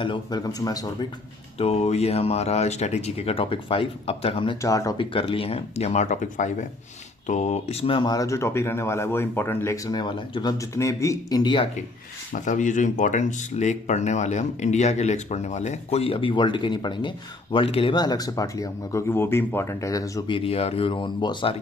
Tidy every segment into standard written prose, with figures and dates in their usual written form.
Hello, welcome to Maths Orbit. तो ये हमारा स्टैटिक जीके का टॉपिक 5। अब तक हमने 4 टॉपिक कर लिए हैं, ये हमारा टॉपिक 5 है। तो इसमें हमारा जो टॉपिक रहने वाला है वो इंपॉर्टेंट लेक्स रहने वाला है, जो मतलब जितने भी इंडिया के, मतलब ये जो इंपॉर्टेंट लेक पढ़ने वाले हम इंडिया के लेक्स पढ़ने वाले हैं, कोई अभी वर्ल्ड के नहीं पढ़ेंगे। वर्ल्ड के लिए मैं अलग से पार्ट लिया हूँगा क्योंकि वो भी इंपॉर्टेंट है, जैसे सुपीरियर, ह्यूरोन, बहुत सारी।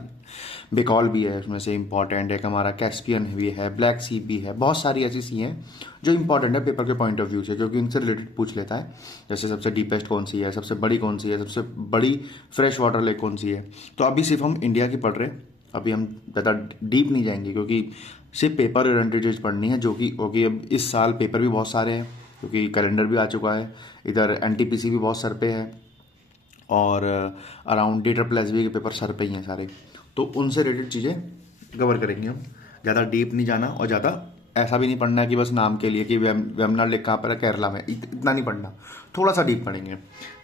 बेकॉल भी है उसमें से इंपॉर्टेंट, एक हमारा कैस्पियन भी है, ब्लैक सी भी है, बहुत सारी ऐसी सी हैं जो इंपॉर्टेंट है पेपर के पॉइंट ऑफ व्यू से, क्योंकि इनसे रिलेटेड पूछ लेता है। जैसे सबसे डीपेस्ट कौन सी है, सबसे बड़ी कौन सी है, सबसे बड़ी फ्रेश वाटर लेक कौन सी है। तो अभी सिर्फ हम इंडिया की पढ़ रहे हैं, अभी हम ज़्यादा डीप नहीं जाएंगे क्योंकि सिर्फ पेपर ओरिएंटेड चीज़ पढ़नी है, जो कि क्योंकि अब इस साल पेपर भी बहुत सारे हैं क्योंकि कैलेंडर भी आ चुका है, इधर एनटीपीसी भी बहुत सर पे है और अराउंड DSSB के पेपर सर पे ही हैं सारे। तो उनसे रिलेटेड चीज़ें कवर करेंगे हम, ज़्यादा डीप नहीं जाना और ज़्यादा ऐसा भी नहीं पढ़ना है कि बस नाम के लिए कि वेमनाड लेक कहाँ पर है, केरला में, इतना नहीं पढ़ना, थोड़ा सा डीप पढ़ेंगे।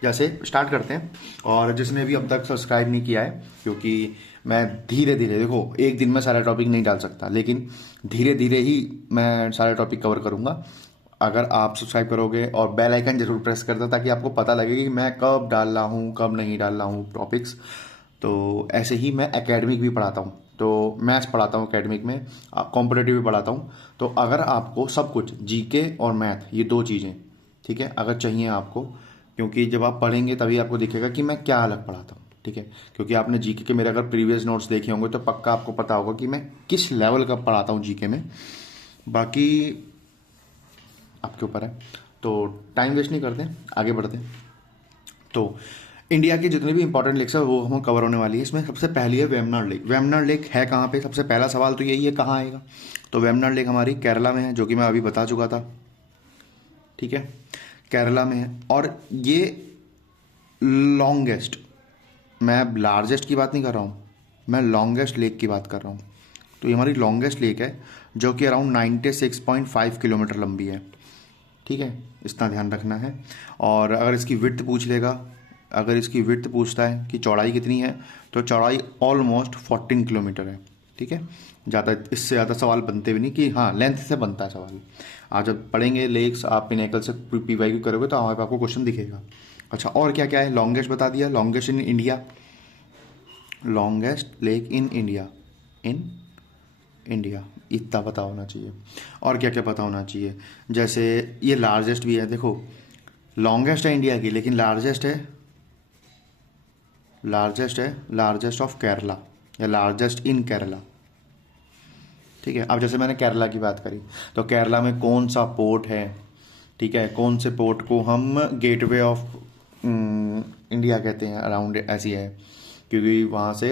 जैसे स्टार्ट करते हैं। और जिसने भी अब तक सब्सक्राइब नहीं किया है, क्योंकि मैं धीरे धीरे, देखो एक दिन में सारा टॉपिक नहीं डाल सकता, लेकिन धीरे धीरे ही मैं सारे टॉपिक कवर करूँगा। अगर आप सब्सक्राइब करोगे और बेल आइकन जरूर प्रेस कर दो ताकि आपको पता लगे कि मैं कब डाल रहा हूँ कब नहीं डाल रहा हूँ टॉपिक्स। तो ऐसे ही मैं एकेडमिक भी पढ़ाता हूँ, तो मैथ्स पढ़ाता हूँ एकेडमिक में, कॉम्पिटेटिव भी पढ़ाता हूँ। तो अगर आपको सब कुछ जीके और मैथ, ये दो चीज़ें, ठीक है, अगर चाहिए आपको, क्योंकि जब आप पढ़ेंगे तभी आपको दिखेगा कि मैं क्या अलग पढ़ाता हूँ, ठीक है। क्योंकि आपने जीके के मेरे अगर प्रीवियस नोट्स देखे होंगे तो पक्का आपको पता होगा कि मैं किस लेवल का पढ़ाता हूँ जीके में। बाकी आपके ऊपर है, तो टाइम वेस्ट नहीं करते, आगे बढ़ते हैं। तो इंडिया की जितने भी इंपॉर्टेंट लेक्स है वो हम कवर होने वाली है। इसमें सबसे पहली है वेमनाड लेक। वेमनाड लेक है कहाँ पे, सबसे पहला सवाल तो यही है, कहाँ आएगा। तो वेमनाड लेक हमारी केरला में है, जो कि मैं अभी बता चुका था, ठीक है, केरला में है। और ये लॉन्गेस्ट, मैं लार्जेस्ट की बात नहीं कर रहा हूँ, मैं लॉन्गेस्ट लेक की बात कर रहा हूँ। तो ये हमारी लॉन्गेस्ट लेक है, जो कि अराउंड 96.5 किलोमीटर लंबी है, ठीक है, इतना ध्यान रखना है। और अगर इसकी विड्थ पूछ लेगा, अगर इसकी विड्थ पूछता है कि चौड़ाई कितनी है, तो चौड़ाई ऑलमोस्ट 14 किलोमीटर है, ठीक है। ज़्यादा इससे ज़्यादा सवाल बनते भी नहीं कि हाँ लेंथ से बनता है सवाल। आज जब पढ़ेंगे लेक्स, आप पिनेकल से PYQ करोगे तो आपको क्वेश्चन दिखेगा। अच्छा, और क्या क्या है, लॉन्गेस्ट बता दिया, longest in India, longest lake in India, in India, इतना पता होना चाहिए। और क्या क्या पता होना चाहिए, जैसे ये लार्जेस्ट भी है, देखो लॉन्गेस्ट है इंडिया की, लेकिन लार्जेस्ट है, लार्जेस्ट ऑफ केरला या लार्जेस्ट इन केरला, ठीक है। अब जैसे मैंने केरला की बात करी, तो केरला में कौन सा पोर्ट है, ठीक है, कौन से पोर्ट को हम गेटवे ऑफ इंडिया कहते हैं, अराउंड ऐसी है, क्योंकि वहाँ से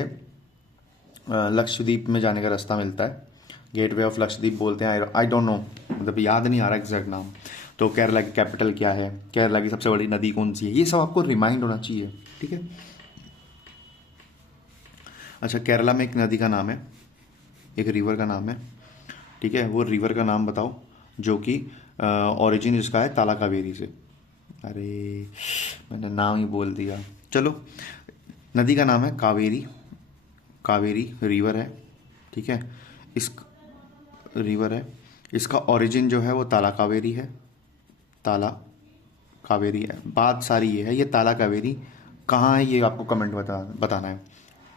लक्षद्वीप में जाने का रास्ता मिलता है, गेटवे ऑफ लक्षद्वीप बोलते हैं, आई डोंट नो, मतलब याद नहीं आ रहा एग्जैक्ट नाम। तो केरला की कैपिटल क्या है, केरला की सबसे बड़ी नदी कौन सी है, ये सब आपको रिमाइंड होना चाहिए, ठीक है। अच्छा, केरला में एक नदी का नाम है, एक रिवर का नाम है, ठीक है, वो रिवर का नाम बताओ जो कि ओरिजिन जिसका है ताला कावेरी से। अरे मैंने नाम ही बोल दिया, चलो, नदी का नाम है कावेरी, कावेरी रिवर है, ठीक है। इस रिवर है, इसका ओरिजिन जो है वो ताला कावेरी है, ताला कावेरी है। बात सारी ये है, ये ताला कावेरी कहाँ है ये आपको कमेंट बताना है,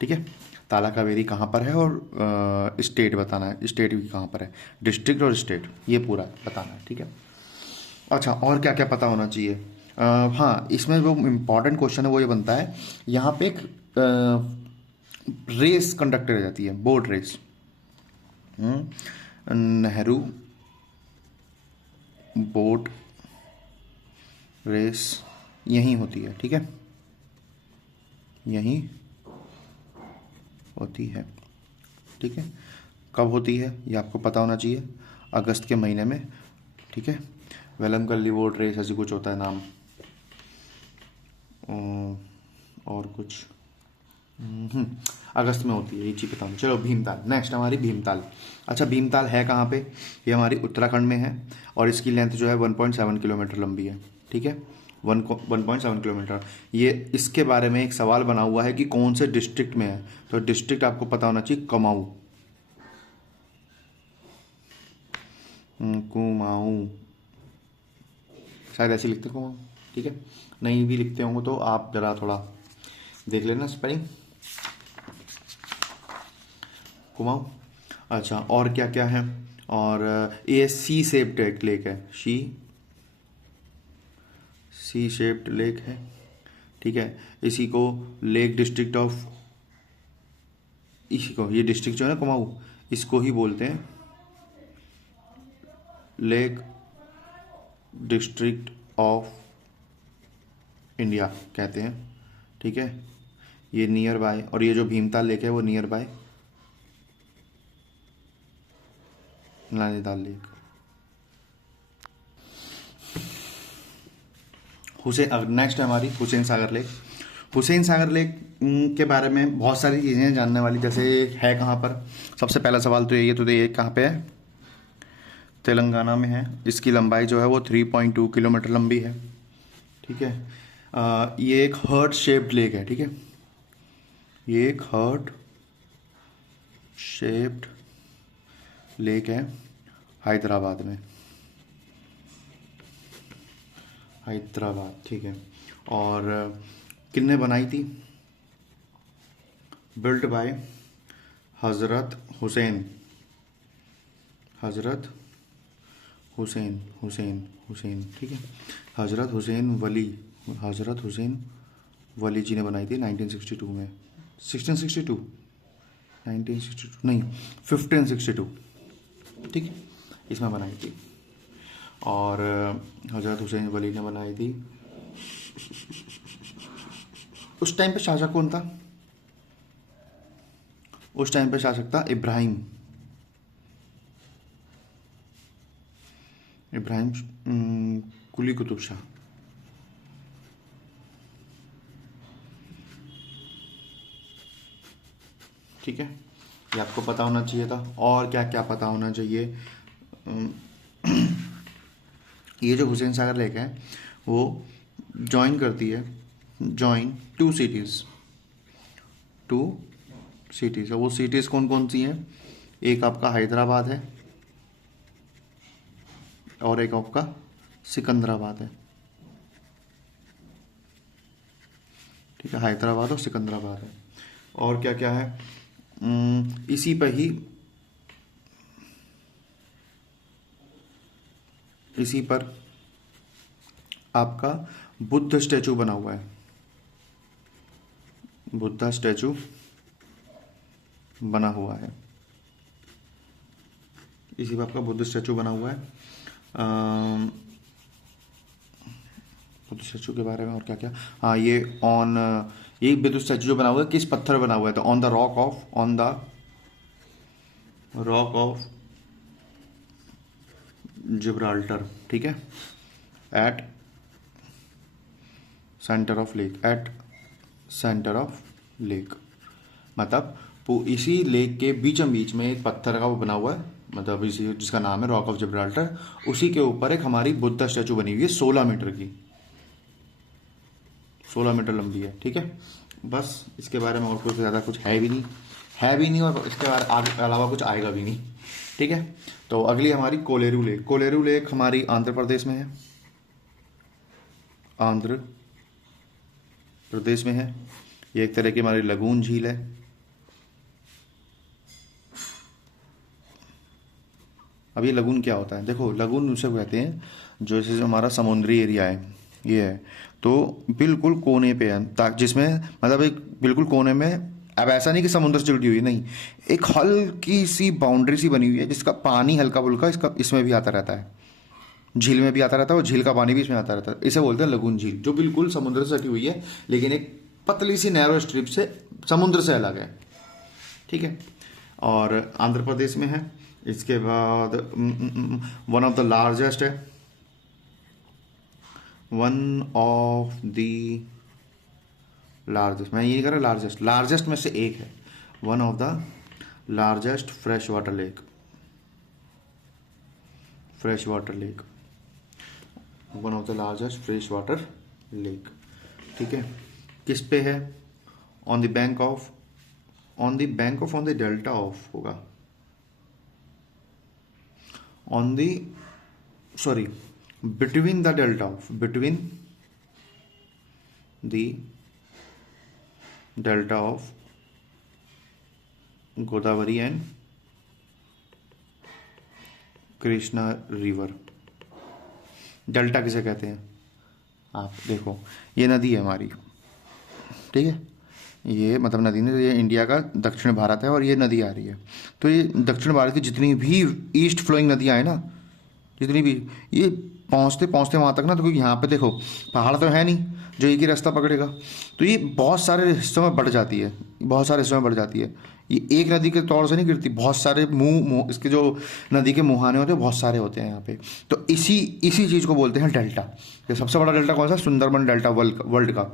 ठीक है। ताला कावेरी कहाँ पर है और स्टेट बताना है, स्टेट भी कहाँ पर है, डिस्ट्रिक्ट और स्टेट, ये पूरा बताना है, ठीक है। अच्छा, और क्या क्या पता होना चाहिए, हाँ इसमें वो इम्पॉर्टेंट क्वेश्चन है वो ये बनता है, यहाँ पे एक रेस कंडक्ट हो जाती है, boat race, Nehru boat race यहीं होती है, ठीक है, यहीं होती है, ठीक है। कब होती है ये आपको पता होना चाहिए, अगस्त के महीने में, ठीक है। वेलमकल्ली बोट रेस ऐसी कुछ होता है नाम, और कुछ अगस्त में होती है, ये चीज़ बताऊँ। चलो भीमताल, नेक्स्ट हमारी भीमताल। अच्छा, भीमताल है कहाँ पे, ये हमारी उत्तराखंड में है और इसकी लेंथ जो है 1.7 किलोमीटर लंबी है, ठीक है, 1.7 किलोमीटर। ये इसके बारे में एक सवाल बना हुआ है कि कौन से डिस्ट्रिक्ट में है, तो डिस्ट्रिक्ट आपको पता होना चाहिए कुमाऊँ, कुमाऊँ शायद ऐसे लिखते हो, ठीक है। नहीं भी लिखते होंगे तो आप ज़रा थोड़ा देख लेना स्पेलिंग। कुमाऊं। अच्छा, और क्या क्या है? और ये सी शेप्ड एक लेक है, सी शेप्ड लेक है, ठीक है। इसी को लेक डिस्ट्रिक्ट ऑफ, इसी को, ये डिस्ट्रिक्ट जो है ना कुमाऊं, इसको ही बोलते हैं लेक डिस्ट्रिक्ट ऑफ इंडिया कहते हैं, ठीक है। ये नियर बाय, और ये जो भीमताल लेक है वो near by Nainital lake. Next है हमारी हुसैन सागर लेक। हुसैन सागर लेक के बारे में बहुत सारी चीज़ें हैं जानने वाली, जैसे है कहाँ पर। सबसे पहला सवाल तो ये, तो ये कहाँ पे है? तेलंगाना में है। इसकी लंबाई जो है वो 3.2 किलोमीटर लंबी है, ठीक है। ये एक हर्ट शेप्ड लेक है, ठीक है। ये एक हर्ट शेप्ड लेक है हैदराबाद में, हैदराबाद, ठीक है। और किसने बनाई थी? बिल्ट बाय हज़रत हुसैन, हज़रत हुसैन, हुसैन, ठीक है। हज़रत हुसैन वली, हज़रत हुसैन वली जी ने बनाई थी 1962 में, 1662, 1962 नहीं, 1562, ठीक है, इसमें बनाई थी। और हज़रत हुसैन वली ने बनाई थी। उस टाइम पे शासक कौन था? उस टाइम पे शासक था इब्राहिम, कुली कुतुब शाह, ठीक है। ये आपको पता होना चाहिए था। और क्या क्या पता होना चाहिए? ये जो हुसैन सागर लेक है वो जॉइन करती है, जॉइन टू सिटीज़, और वो सिटीज़ कौन कौन सी हैं? एक आपका हैदराबाद है और एक आपका सिकंदराबाद है, ठीक है। हैदराबाद और सिकंदराबाद है। और क्या क्या है? इसी पर ही, इसी पर आपका बुद्ध स्टैचू बना हुआ है, बुद्धा स्टैचू बना हुआ है, इसी पर आपका बुद्ध स्टैचू बना हुआ है। बुद्ध स्टैचू के बारे में और क्या क्या? हाँ, ये ये बुद्ध स्टैचू जो बना हुआ है किस पत्थर बना हुआ है? तो on the rock of Gibraltar, ठीक है। एट सेंटर ऑफ लेक, मतलब इसी लेक के बीचों बीच में एक पत्थर का वो बना हुआ है, मतलब इसी जिसका नाम है रॉक ऑफ जिब्राल्टर, उसी के ऊपर एक हमारी बुद्धा स्टैचू बनी हुई है 16 मीटर की, 16 मीटर लंबी है, ठीक है। बस इसके बारे में और कुछ ज़्यादा कुछ है भी नहीं, और इसके अलावा कुछ आएगा भी नहीं, ठीक है। तो अगली हमारी कोलेरू लेक हमारी आंध्र प्रदेश में है, आंध्र प्रदेश में है। ये एक तरह की हमारी लगून झील है। अब ये लगून क्या होता है? देखो, लगून उसे कहते हैं जो जैसे जो हमारा समुद्री एरिया है ये है, तो बिल्कुल कोने पे है, जिसमें मतलब एक बिल्कुल कोने में, अब ऐसा नहीं कि समुद्र से जुड़ी हुई, नहीं, एक हल्की सी बाउंड्री सी बनी हुई है जिसका पानी हल्का फुल्का इसमें भी आता रहता है, झील में भी आता रहता है, और झील का पानी भी इसमें आता रहता है। इसे बोलते हैं लगून झील, जो बिल्कुल समुद्र से सटी हुई है लेकिन एक पतली सी नैरो स्ट्रिप से समुद्र से अलग है, ठीक है। और आंध्र प्रदेश में है। इसके बाद वन ऑफ द लार्जेस्ट है, मैं ये कह रहा लार्जेस्ट में से एक है, one of the largest fresh water lake, one of the largest fresh water lake, ठीक है। किस पे है? On the bank of on the delta of होगा, between the delta of, between the delta of Godavari and Krishna river. Delta किसे कहते हैं? आप देखो, ये नदी है हमारी, ठीक है, ये मतलब नदी नहीं, ये इंडिया का दक्षिण भारत है और ये नदी आ रही है। तो ये दक्षिण भारत की जितनी भी ईस्ट फ्लोइंग नदियाँ हैं ना, जितनी भी, ये पहुँचते पहुँचते वहाँ तक ना, तो क्योंकि यहाँ पे देखो पहाड़ तो है नहीं जो एक ही रास्ता पकड़ेगा, तो ये बहुत सारे हिस्सों में बढ़ जाती है, बहुत सारे हिस्सों में बढ़ जाती है। ये एक नदी के तौर से नहीं गिरती, बहुत सारे मुंह इसके जो नदी के मुहाने होते हैं बहुत सारे होते हैं यहाँ पे। तो इसी इसी चीज़ को बोलते हैं डेल्टा। ये सबसे बड़ा डेल्टा कौन सा? सुंदरबन डेल्टा, वर्ल्ड का,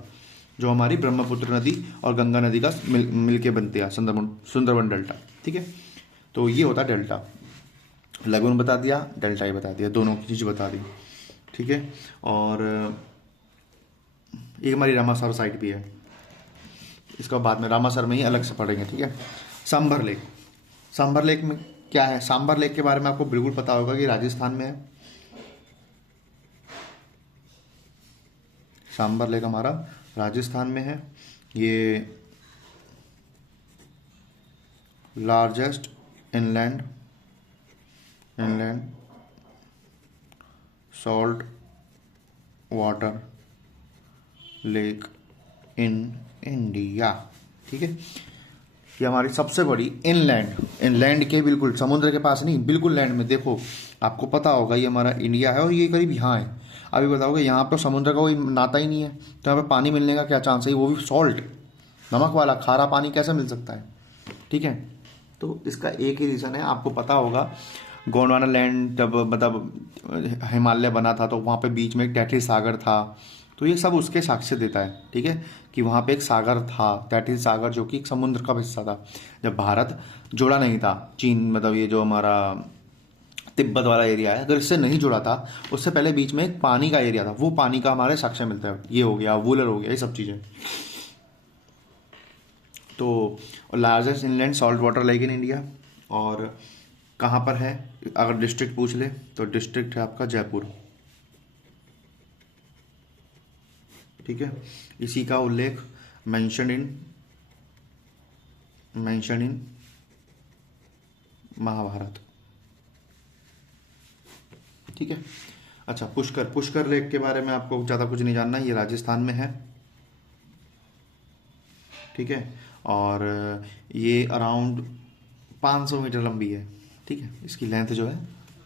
जो हमारी ब्रह्मपुत्र नदी और गंगा नदी का मिल के बनते हैं सुंदरबन डेल्टा, ठीक है। तो ये होता है डेल्टा। लगून बता दिया, डेल्टा ही बता दिया, दोनों की चीज़ बता दी, ठीक है। और एक हमारी रामासर साइट भी है, इसका बाद में रामासर में ही अलग से पढ़ेंगे, ठीक है। सांभर लेक, सांभर लेक में क्या है? सांभर लेक के बारे में आपको बिल्कुल पता होगा कि राजस्थान में है। सांभर लेक हमारा राजस्थान में है। ये largest inland salt water lake in India, ठीक है। ये हमारी सबसे बड़ी इनलैंड के, बिल्कुल समुद्र के पास नहीं, बिल्कुल लैंड में। देखो आपको पता होगा ये हमारा इंडिया है और ये करीब यहाँ है। अभी बताओगे यहाँ पर समुद्र का कोई नाता ही नहीं है, तो यहाँ पे पानी मिलने का क्या चांस है? वो भी सॉल्ट, नमक वाला खारा पानी कैसे मिल सकता है, ठीक है। तो इसका एक ही रीज़न है, आपको पता होगा गोंडवाना लैंड जब मतलब हिमालय बना था तो वहाँ पे बीच में एक टैटली सागर था, तो ये सब उसके साक्ष्य देता है, ठीक है, कि वहाँ पे एक सागर था, टैटली सागर, जो कि एक समुद्र का हिस्सा था। जब भारत जुड़ा नहीं था, चीन मतलब ये जो हमारा तिब्बत वाला एरिया है, अगर इससे नहीं जुड़ा था, उससे पहले बीच में एक पानी का एरिया था, वो पानी का हमारे साक्ष्य मिलता है। ये हो गया, वूलर हो गया, ये सब चीज़ें। तो largest inland salt water lake in India, और कहाँ पर है? अगर डिस्ट्रिक्ट पूछ ले तो डिस्ट्रिक्ट है आपका जयपुर, ठीक है। इसी का उल्लेख मेंशन इन महाभारत, ठीक है। अच्छा, पुष्कर लेक के बारे में आपको ज़्यादा कुछ नहीं जानना, ये राजस्थान में है, ठीक है। और ये अराउंड 500 मीटर लंबी है, ठीक है, इसकी लेंथ जो है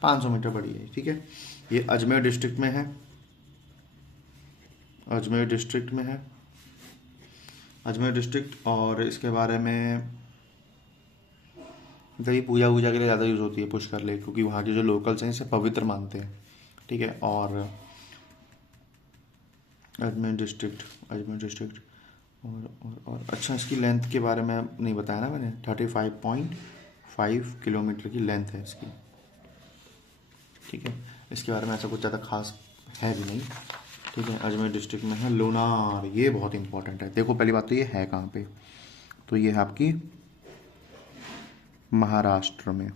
500 मीटर बड़ी है, ठीक है। ये अजमेर डिस्ट्रिक्ट में है, अजमेर डिस्ट्रिक्ट। और इसके बारे में कभी पूजा वूजा के लिए ज़्यादा यूज़ होती है पुष्कर लेक, क्योंकि वहाँ के जो लोकल्स हैं इसे पवित्र मानते हैं, ठीक है। और अजमेर डिस्ट्रिक्ट और अच्छा, इसकी लेंथ के बारे में नहीं बताया ना मैंने, 35.5 किलोमीटर की लेंथ है इसकी, ठीक है। इसके बारे में ऐसा कुछ ज़्यादा खास है भी नहीं, ठीक है। अजमेर डिस्ट्रिक्ट में है लोनार, ये बहुत इंपॉर्टेंट है। देखो पहली बात तो ये है कहाँ पे, तो ये है आपकी महाराष्ट्र में,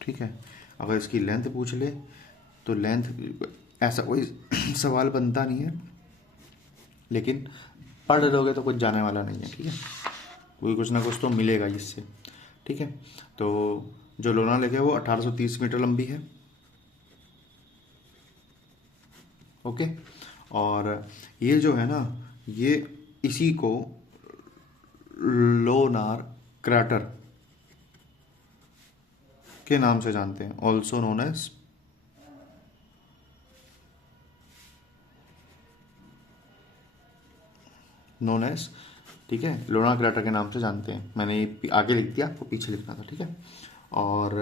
ठीक है। अगर इसकी लेंथ पूछ ले तो लेंथ ऐसा कोई सवाल बनता नहीं है, लेकिन पढ़ लोगे तो कुछ जाने वाला नहीं है, ठीक है। कोई कुछ ना कुछ तो मिलेगा इससे, ठीक है। तो जो लोनार लेक है वो 1830 मीटर लंबी है, ओके। और ये जो है ना, ये इसी को लोनार क्रैटर के नाम से जानते हैं, ऑल्सो नोन एस, ठीक है, लोनार क्रैटर के नाम से जानते हैं। मैंने आगे लिख दिया, आपको पीछे लिखना था, ठीक है। और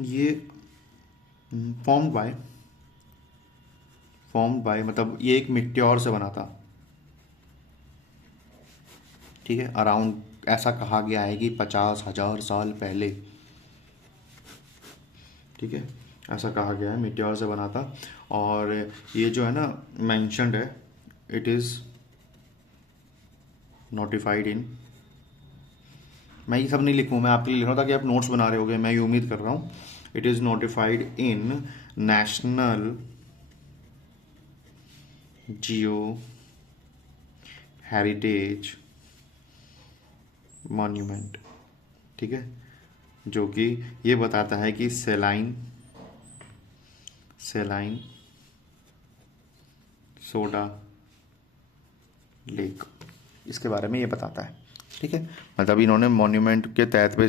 ये फॉर्म्ड बाय मतलब ये एक मिट्योर से बना था, ठीक है। अराउंड ऐसा कहा गया है कि 50,000 साल पहले, ठीक है, ऐसा कहा गया है, मिट्योर से बना था। और ये जो है ना मेंशन्ड है, इट इज़ नोटिफाइड इन मैं ये सब नहीं लिखूँ, मैं आपके लिए लिख रहा हूँ ताकि आप नोट्स बना रहे होगे, मैं ये उम्मीद कर रहा हूँ। It is notified in national Jio heritage monument, ठीक है, जो कि ये बताता है कि सेलाइन सोडा लेक, इसके बारे में ये बताता है, ठीक है। मतलब इन्होंने मॉन्यूमेंट के तहत पे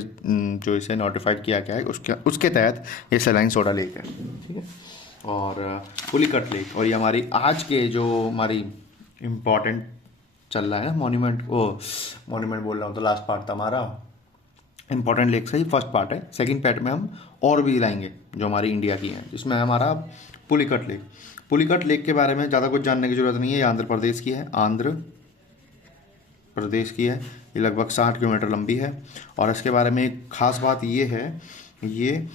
जो इसे नोटिफाइड किया गया है उसके तहत ये सेलाइन सोडा लेक है, ठीक है। और पुलिकट लेक, और ये हमारी आज के जो हमारी इम्पोर्टेंट चल रहा है ना मॉन्यूमेंट बोल रहा हूँ तो लास्ट पार्ट था हमारा इंपॉर्टेंट लेक से ही फर्स्ट पार्ट है। सेकंड पार्ट में हम और भी लाएंगे जो हमारी इंडिया की हैं, जिसमें हमारा पुलिकट लेक के बारे में ज़्यादा कुछ जानने की ज़रूरत नहीं है। ये आंध्र प्रदेश की है, ये लगभग 60 किलोमीटर लंबी है। और इसके बारे में एक खास बात ये है, ये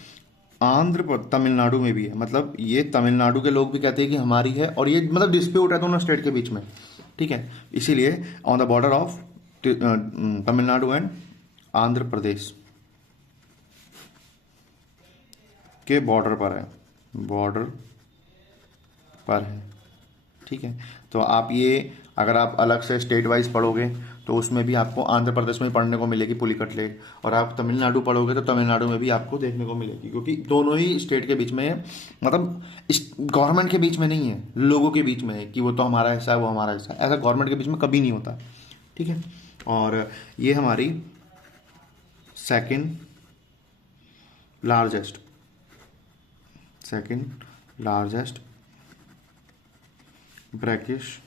तमिलनाडु में भी है, मतलब ये तमिलनाडु के लोग भी कहते हैं कि हमारी है, और ये मतलब डिस्प्यूट है दोनों स्टेट के बीच में, ठीक है। इसीलिए on the border of Tamil Nadu and Andhra Pradesh के बॉर्डर पर है, ठीक है। तो आप ये अगर आप अलग से स्टेट वाइज पढ़ोगे तो उसमें भी आपको आंध्र प्रदेश में पढ़ने को मिलेगी पुलिकट लेक, और आप तमिलनाडु पढ़ोगे तो तमिलनाडु में भी आपको देखने को मिलेगी, क्योंकि दोनों ही स्टेट के बीच में है, मतलब गवर्नमेंट के बीच में नहीं है, लोगों के बीच में है कि वो तो हमारा हिस्सा है वो हमारा हिस्सा है, ऐसा गवर्नमेंट के बीच में कभी नहीं होता, ठीक है। और ये हमारी second largest brackish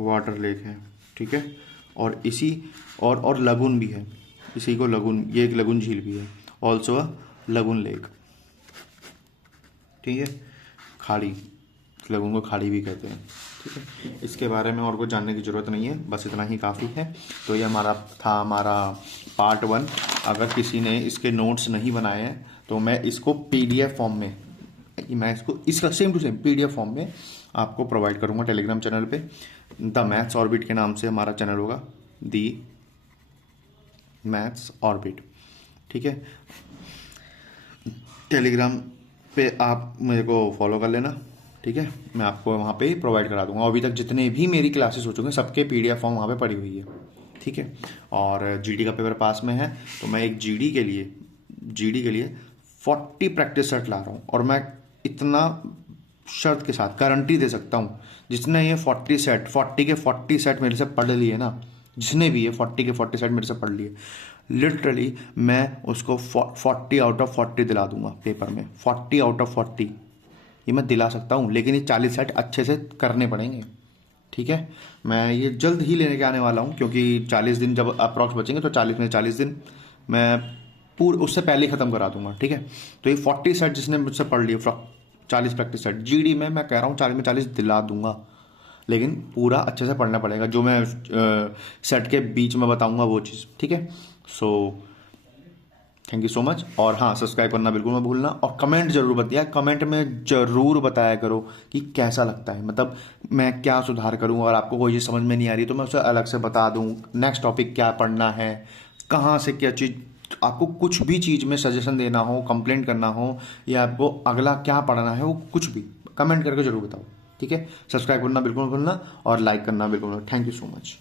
water lake है, ठीक है। और इसी और लगून भी है, इसी को लगून, ये एक लगून झील भी है, ऑल्सो अ लगून लेक, ठीक है। खाड़ी, लगून को खाड़ी भी कहते हैं, ठीक है। इसके बारे में और कुछ जानने की ज़रूरत नहीं है, बस इतना ही काफ़ी है। तो ये हमारा पार्ट 1। अगर किसी ने इसके नोट्स नहीं बनाए हैं तो मैं इसको PDF फॉर्म में, इसका same to same PDF form में आपको प्रोवाइड करूँगा टेलीग्राम चैनल पे। द मैथ्स ऑर्बिट के नाम से हमारा चैनल होगा, दी मैथ्स ऑर्बिट, ठीक है। टेलीग्राम पे आप मेरे को फॉलो कर लेना, ठीक है। मैं आपको वहाँ पे प्रोवाइड करा दूंगा। अभी तक जितने भी मेरी क्लासेस हो चुके हैं सबके PDF फॉर्म वहाँ पे पड़ी हुई है, ठीक है। और GD का पेपर पास में है तो मैं एक GD के लिए 40 प्रैक्टिस सेट ला रहा हूँ, और मैं इतना शर्त के साथ गारंटी दे सकता हूँ, जिसने ये 40 के 40 सेट मेरे से पढ़ लिए ना, जिसने भी ये 40 के 40 सेट मेरे से पढ़ लिए, लिटरली मैं उसको 40 आउट ऑफ 40 दिला दूंगा पेपर में। 40 आउट ऑफ 40 ये मैं दिला सकता हूँ, लेकिन ये 40 सेट अच्छे से करने पड़ेंगे, ठीक है। मैं ये जल्द ही लेने के आने वाला हूँ, क्योंकि 40 दिन जब अप्रॉक्स बचेंगे तो 40 दिन मैं उससे पहले ही ख़त्म करा दूंगा, ठीक है। तो ये 40 सेट जिसने मुझसे पढ़ लिए, 40 प्रैक्टिस सेट GD में मैं कह रहा हूँ 40 में 40 दिला दूंगा, लेकिन पूरा अच्छे से पढ़ना पड़ेगा, जो मैं सेट के बीच में बताऊंगा वो चीज़, ठीक है। So thank you so much. और हाँ, सब्सक्राइब करना बिल्कुल मत भूलना, और कमेंट में ज़रूर बताया करो कि कैसा लगता है, मतलब मैं क्या सुधार करूँ। और आपको कोई चीज़ समझ में नहीं आ रही तो मैं उसे अलग से बता दूँ, नेक्स्ट टॉपिक क्या पढ़ना है, कहाँ से क्या चीज़, आपको कुछ भी चीज़ में सजेशन देना हो, कंप्लेंट करना हो, या आपको अगला क्या पढ़ना है, वो कुछ भी कमेंट करके ज़रूर बताओ, ठीक है। सब्सक्राइब करना बिल्कुल मत भूलना और लाइक करना बिल्कुल मत। Thank you so much.